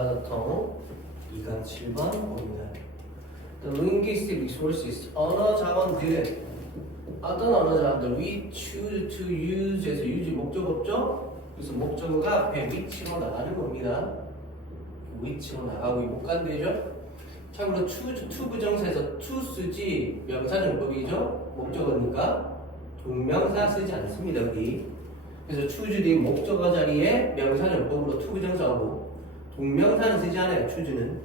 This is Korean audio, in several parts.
맞았통 2강 7번 봅니다. The linguistic resources 언어 자원들 어떤 언어 자원들 we choose to use에서 use 목적어죠. 그래서 목적어가 앞에 which로 나가는 겁니다. which로 나가고 못 간대죠. 참고로 choose to 부정사에서 to 쓰지 명사정법이죠. 목적어니까 동명사 쓰지 않습니다. 여기. 그래서 choose 뒤 목적어 자리에 명사정법으로 to 부정사하고 동명사는 쓰지 않아요. choose는.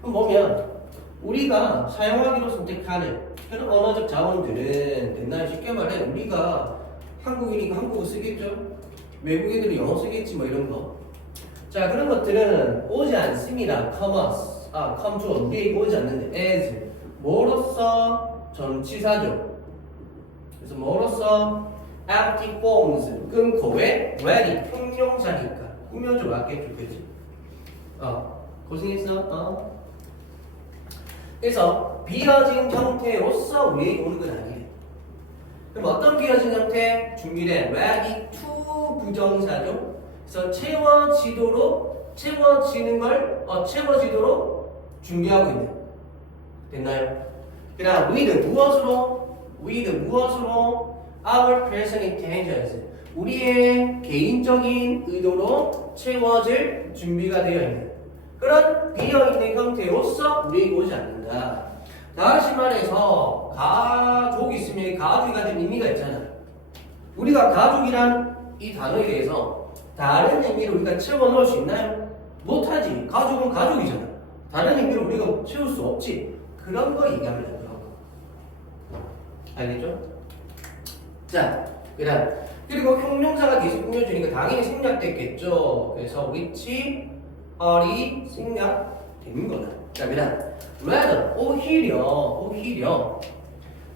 그럼 보면 우리가 사용하기로 선택하는 그런 언어적 자원들은 됐나요? 쉽게 말해 우리가 한국인이니까 한국어 쓰겠죠? 외국인들은 영어 쓰겠지 뭐 이런 거. 자, 그런 것들은 오지 않습니다. come to 우리에게 오지 않는데 as 뭐로서 전치사죠. 그래서 뭐로서 empty forms 끊고에 ready 형용사니까 꾸며줘 맞겠죠, 그지? 고생했어. 그래서 비어진 형태로서 우리에게 오는 건 아니래. 그럼 어떤 비어진 형태? 준비된 ready to 부정사죠. 그래서 채워지는 걸 채워지도록 준비하고 있는. 됐나요? 그 다음 with 무엇으로 our present intentions 우리의 개인적인 의도로 채워질 준비가 되어 있는 그런 비어있는 형태로서 우리에게 오지 않는다. 다시 말해서 가족이 있으면 가족이 가진 의미가 있잖아. 우리가 가족이란 이 단어에 대해서 다른 의미로 우리가 채워 넣을 수 있나요? 못하지. 가족은 가족이잖아. 다른 의미로 우리가 채울 수 없지. 그런 거 얘기합니다. 그런 거. 알겠죠? 자, 그리고 형용사가 계속 꾸며주니까 당연히 생략됐겠죠. 그래서 which, are이 생략되는 거다. 자, rather, 오히려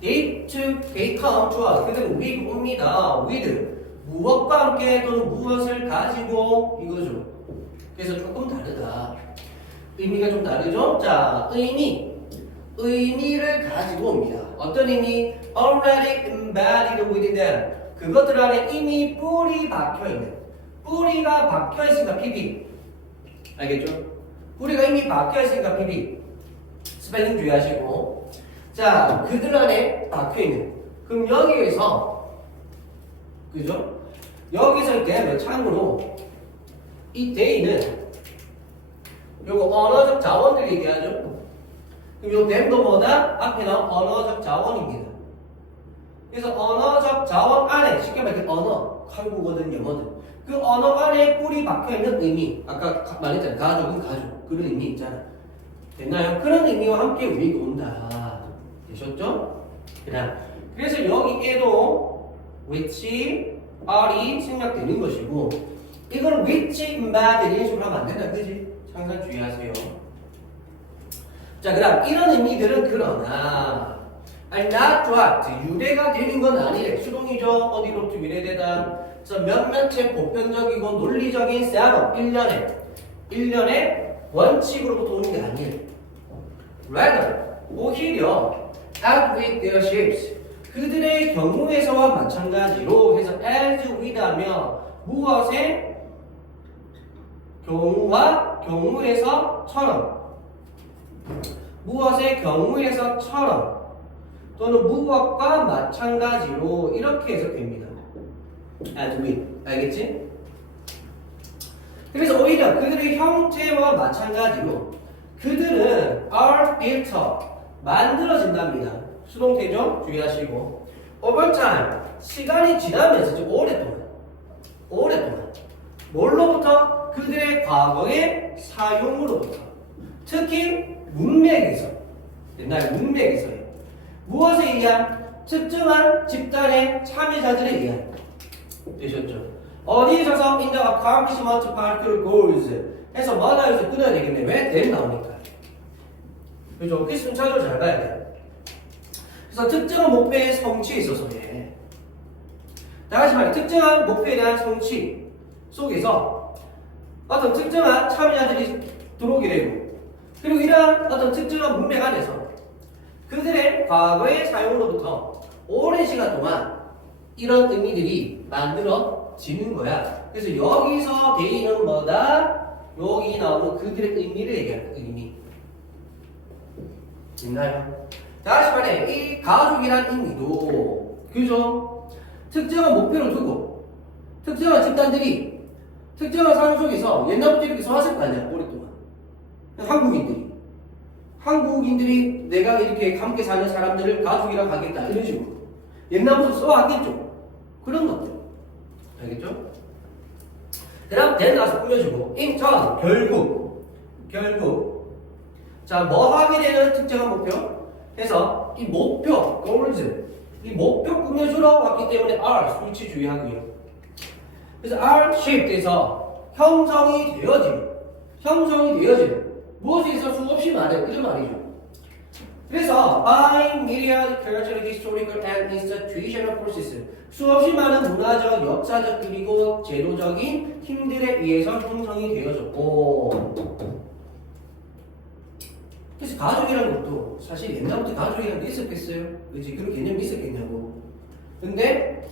they come to us. 그들은 우리에게 옵니다. with 무엇과 함께 또는 무엇을 가지고 이거죠. 그래서 조금 다르다. 의미가 좀 다르죠? 자, 의미를 가지고 옵니다. 어떤 의미? already embedded within them. 그것들 안에 이미 뿌리 박혀있는. 뿌리가 박혀있으니까 PB. 알겠죠? 뿌리가 이미 박혀있으니까 PB. 스펠링 주의하시고. 자, 그들 안에 박혀있는. 그럼 여기에서, 그죠? 여기서 이때 참고로 이 데이는 요거 언어적 자원들 얘기하죠? 그럼 요 댐도 뭐다? 앞에 나온 언어적 자원입니다. 그래서 언어적 자원 안에 쉽게 말해 언어, 한국어든 영어든 그 언어 안에 뿌리 박혀있는 의미 아까 말했잖아요. 가족은 가족 그런 의미 있잖아. 됐나요? 그런 의미와 함께 우리가 온다. 되셨죠? 그래서 여기에도 which, are이 생략되는 것이고 이걸 which embedded 이런 식으로 하면 안 된다. 그지? 항상 주의하세요. 자, 그다음 이런 의미들은 그러나 are not dropped 유래가 되는 건 아니래. 수동이죠. 어디로부터 유래되다. 그래서 몇몇의 보편적이고 논리적인 셋업 일련의 원칙으로부터 오는 게 아니래. rather 오히려 as with their shapes 그들의 경우에서와 마찬가지로 해서 as with하며 무엇의 경우와 경우에서처럼 무엇의 경우에서처럼 또는 무엇과 마찬가지로 이렇게 해석됩니다. as with 알겠지? 그래서 오히려 그들의 형태와 마찬가지로 그들은 are built up 만들어진답니다. 수동태죠? 주의하시고 over time 시간이 지나면서 좀 오랫동안 뭘로부터? 그들의 과거의 사용으로부터 특히 문맥에서 옛날 문맥에서요. 무엇에 의한? 특정한 집단의 참여자들에 의한. 되셨죠? 어디에 있어서 in the accomplishment of particular goals 해서 뭐다에서 끊어야 되겠네. 왜? then 나오니까. 그죠? 그 순차적으로 잘 봐야 돼요. 그래서 특정한 목표의 성취에 있어서에 다시 말해 특정한 목표에 대한 성취 속에서 어떤 특정한 참여자들이 들어오게 되고 그리고 이러한 어떤 특정한 문맥 안에서 그들의 과거의 사용으로부터 오랜 시간 동안 이런 의미들이 만들어지는 거야. 그래서 여기서 대의는 뭐다? 여기 나오는 그들의 의미를 얘기하는 의미. 있나요? 다시 말해, 이 가족이란 의미도, 그죠? 특정한 목표를 두고, 특정한 집단들이, 특정한 상황 속에서 옛날부터 이렇게 써왔을 거 아니야, 오랫동안. 한국인들이 내가 이렇게 함께 사는 사람들을 가족이라고 하겠다, 이런 식으로. 옛날부터 써왔겠죠? 그런 것들. 알겠죠? 그 다음, then 나서 꾸며주고, in turn, 결국. 자, 뭐 하게 되는 특정한 목표? 해서, 이 목표, goals, 이 목표 꾸며주라고 왔기 때문에 R, 수치 주의하고요. 그래서 R shape에서 형성이 되어지는, 무엇에 있어 수없이 많아요. 이런 말이죠. 그래서, by myriad cultural, historical, and institutional process, 수없이 많은 문화적, 역사적, 그리고 제도적인 힘들에 의해서 형성이 되어졌고, 그래서 가족이라는 것도 사실 옛날부터 가족이라는 게 있었겠어요? 그렇지? 그런 개념이 있었겠냐고. 근데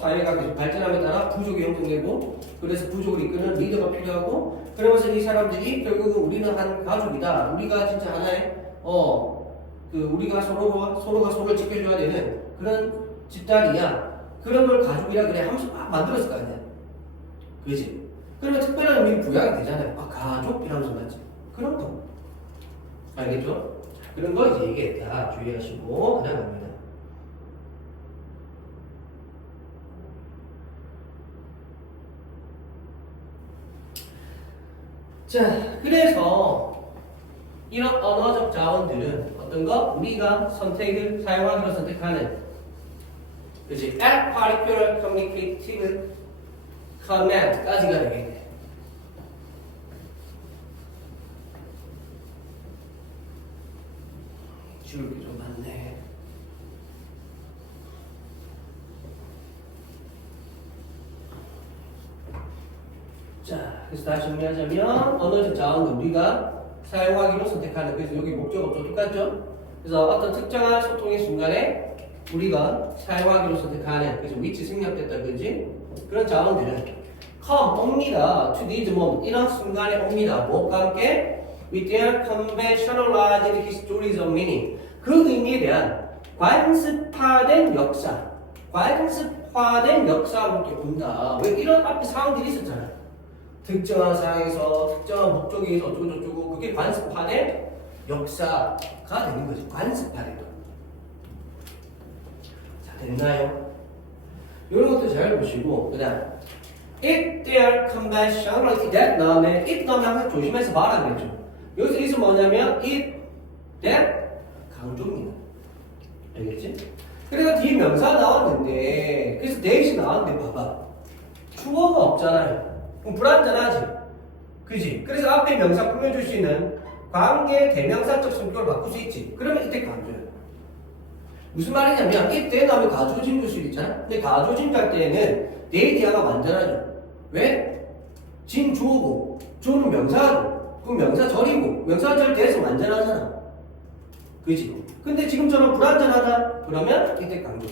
사회가 계속 발전함에 따라 부족이 형성되고, 그래서 부족을 이끄는 리더가 필요하고, 그러면서 이 사람들이 결국은 우리는 한 가족이다. 우리가 진짜 하나의 우리가 서로가 서로를 지켜줘야 되는 그런 집단이야. 그런 걸 가족이라 그래 하면서 막 만들었을 거 아니야. 그지? 그러면 특별한 의미를 부여하게 되잖아요. 아, 가족이라면서 맞지? 그런 거. 알겠죠? 그런 거 이제 얘기했다. 주의하시고 그냥 갑니다. 자, 그래서 이런 언어적 자원들은 어떤 거? 우리가 사용하기로 선택하는, 그치? at particular communicative command까지가 되겠네. 지울 게 좀 많네. 자, 그래서 다시 정리하자면 언어적 자원은 우리가 사용하기로 선택하는, 그래서 여기 목적어도 똑같죠? 그래서 어떤 특정한 소통의 순간에 우리가 사용하기로 선택하는, 그래서 위치 생략됐다, 그지? 그런 자원들은 come, 옵니다. to this moment, 이런 순간에 옵니다. 무엇과 함께? with their conventionalized histories of meaning. 그 의미에 대한 관습화된 역사와 함께 온다. 왜 이런 앞에 상황들이 있었잖아요. 특정한 상황에서 특정한 목적에 의해서 어쩌고저쩌고, 그게 관습화된 역사가 되는 거죠. 관습화된 거. 자, 됐나요? 이런 것도 잘 보시고, 그 다음 if their conventionality that 다음에 if 다음에 항상 조심해서 말아 그랬죠. 여기서 이것은 뭐냐면 if that 강조입니다. 알겠지? 그래서 뒤에 명사 나왔는데, 그래서 that이 나왔는데 봐봐, 주어가 없잖아요. 그럼 불완전하지, 그지? 그래서 앞에 명사 꾸며줄 수 있는 관계 대명사적 성격을 바꿀 수 있지. 그러면 이때 강조야. 무슨 말이냐면 이때 다음에 가조진주식 있잖아. 근데 가조진주할 때는 데이디아가 완전하죠. 왜? 진 주어고 주어는 명사고, 그럼 명사 절이고, 명사 절 돼서 완전하잖아. 그지? 근데 지금처럼 불완전하다 그러면 이때 강조.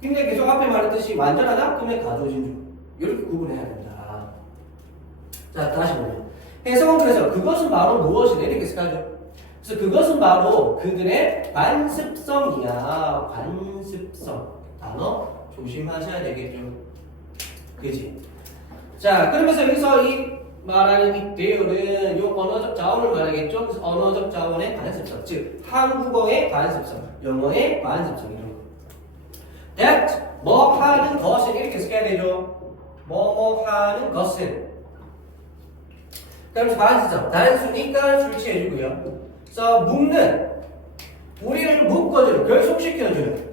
근데 계속 앞에 말했듯이 완전하다 그러면 가조진주. 이렇게 구분해야 된다. 자, 다시 보면 해석은 그래서 그것은 바로 무엇이다 이렇게 생각하죠. 그래서 그것은 바로 그들의 관습성이야. 관습성 단어 조심하셔야 되겠죠. 그지? 자, 그러면서 여기서 이 말하는 이 대열은 요 언어적 자원을 말하겠죠. 그래서 언어적 자원의 관습성, 즉 한국어의 관습성, 영어의 관습성 이런 거. that 뭐 하는 것은 이렇게 써야 되죠. 뭐 하는 것은. 그래서 관습성 단순히가 출시해주고요. 그래서 묶는, 우리를 묶어주는, 결속시켜주는,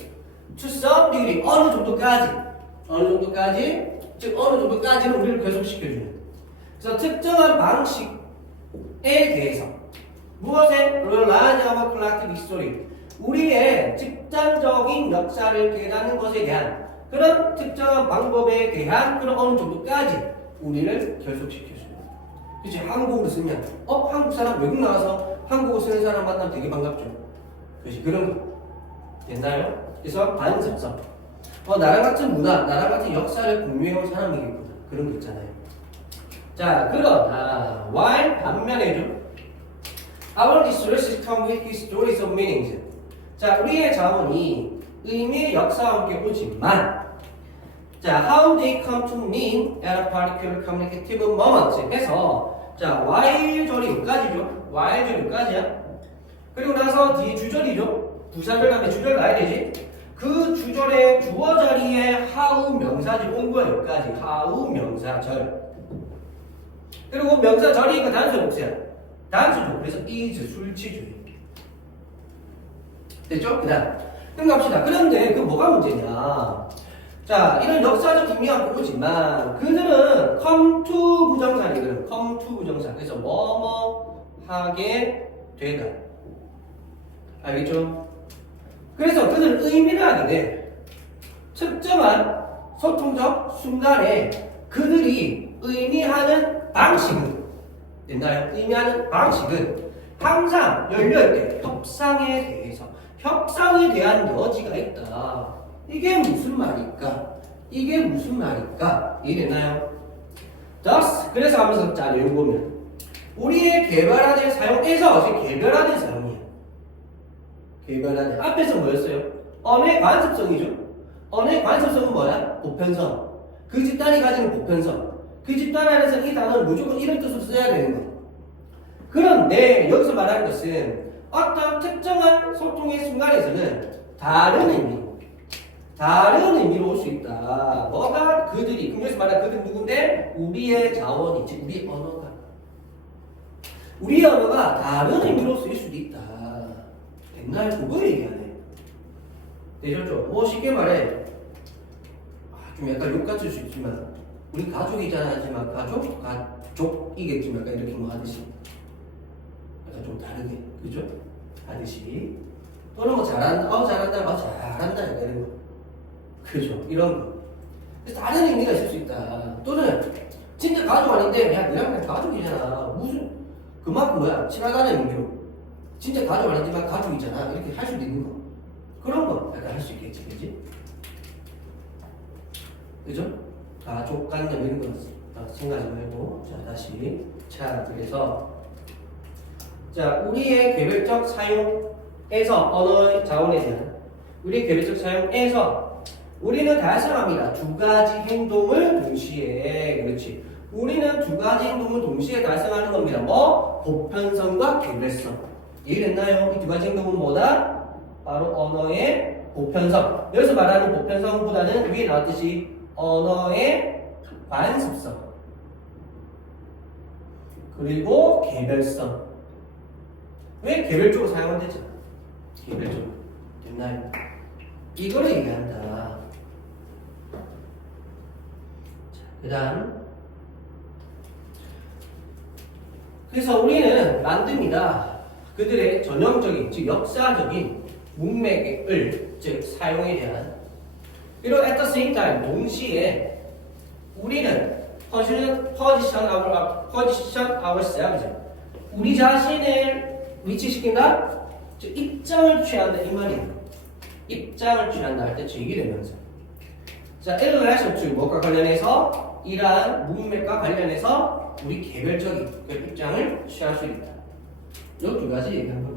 to some degree 어느 정도까지, 즉 어느 정도까지는 우리를 결속시켜주는. 그래서 특정한 방식에 대해서 무엇에? reliable collective history, 우리의 집단적인 역사를 깨닫는 것에 대한 그런 특정한 방법에 대한 그런 어느 정도까지 우리를 결속시켜주는. 그치? 한국어로 쓰면 한국 사람 외국 나가서 한국어 쓰는 사람 만나면 되게 반갑죠. 그치? 그런 거 됐나요? 그래서 관습성, 나랑 같은 문화, 나랑 같은 역사를 공유해온 사람이겠구나, 그런 거 있잖아요. 자, 그러나 while 반면에죠. Our resources come with stories of meanings. 자, 우리의 자원이 의미의 역사와 함께 오지만 자, how they come to mean at a particular communicative moment 해서 자, while 절이 여기까지죠. while 절이 여기까지야. 그리고 나서 뒤에 주절이죠. 부사절 다음에 주절 가야 되지. 그 주절의 주어 자리에 how 명사절 온 거야 여기까지. how 명사절. 그리고 명사절이 그 단수 복수야. 단수죠. 그래서 is 술치주의. 됐죠? 그 다음. 그럼 갑시다. 그런데 그 뭐가 문제냐. 자, 이런 역사적 의미가 오지만 그들은 come to 부정사니거든. come to 부정사. 그래서 뭐뭐 하게 되다. 알겠죠? 그래서 그들은 의미를 하게 돼. 특정한 소통적 순간에 그들이 의미하는 방식은 됐나요? 의미하는 방식은 항상 열려있대. 협상에 대한 여지가 있다. 이게 무슨 말일까? 이게 무슨 말일까? 이해됐나요? Thus, 그래서 하면서 자, 내용 보면 우리의 개별화된 사용에서 지금 개별화된 사용이야. 개별화된 앞에서 뭐였어요? 언어의 관습성이죠. 언어의 관습성은 뭐야? 보편성. 그 집단이 가지는 보편성. 그 집단 안에서 이 단어는 무조건 이런 뜻으로 써야 되는 거. 그런데 여기서 말하는 것은 어떤 특정한 소통의 순간에서는 다른 의미로 올 수 있다. 뭐가 그들이, 그래서 말하는 그들은 누군데? 우리의 자원이지, 우리의 언어가 다른 의미로 쓰일 수도 있다. 옛날 그거 얘기하네. 되셨죠? 뭐 쉽게 말해, 좀 약간 욕 같을 수 있지만 우리 가족이잖아 하지만 가족이겠지만 약간 이렇게 뭐 하듯이 약간 좀 다르게, 그죠? 하듯이 또는 뭐 잘한다, 잘한다 약간 이런 거, 그죠? 이런 거. 그래서 다른 의미가 있을 수 있다. 또는 진짜 가족 아닌데 야 너랑 그냥 가족이잖아, 무슨 그만큼 뭐야, 지나가는 의미로 진짜 가족 아니지만 가족이잖아 이렇게 할 수도 있는 거. 그런 거 약간 할 수 있겠지, 그지? 그죠? 가족관념 이런 거 생각하지 말고. 자, 다시. 자, 그래서 자, 우리의 개별적 사용에서 언어의 자원에 대한 우리의 개별적 사용에서 우리는 달성합니다. 두 가지 행동을 동시에. 그렇지. 우리는 두 가지 행동을 동시에 달성하는 겁니다. 뭐? 보편성과 개별성. 이해됐나요? 이 두 가지 행동은 뭐다? 바로 언어의 보편성. 여기서 말하는 보편성보다는 위에 나왔듯이 언어의 관습성 그리고 개별성. 왜 개별적으로 사용한댔잖아. 개별적으로. 됐나요? 이거를 얘기한다. 그 다음, 그래서 우리는 만듭니다. 그들의 전형적인, 즉 역사적인 문맥을, 즉 사용에 대한. 그리고 at the same time, 동시에 우리는 position ourselves, 우리 자신을 위치시킨다? 즉 입장을 취한다 이 말이에요. 입장을 취한다 할 때 주의기 되면서 자, in relation to 뭐가 관련해서 이러한 문맥과 관련해서 우리 개별적인 입장을 취할 수 있다. 이 두 가지 얘기한 겁니다.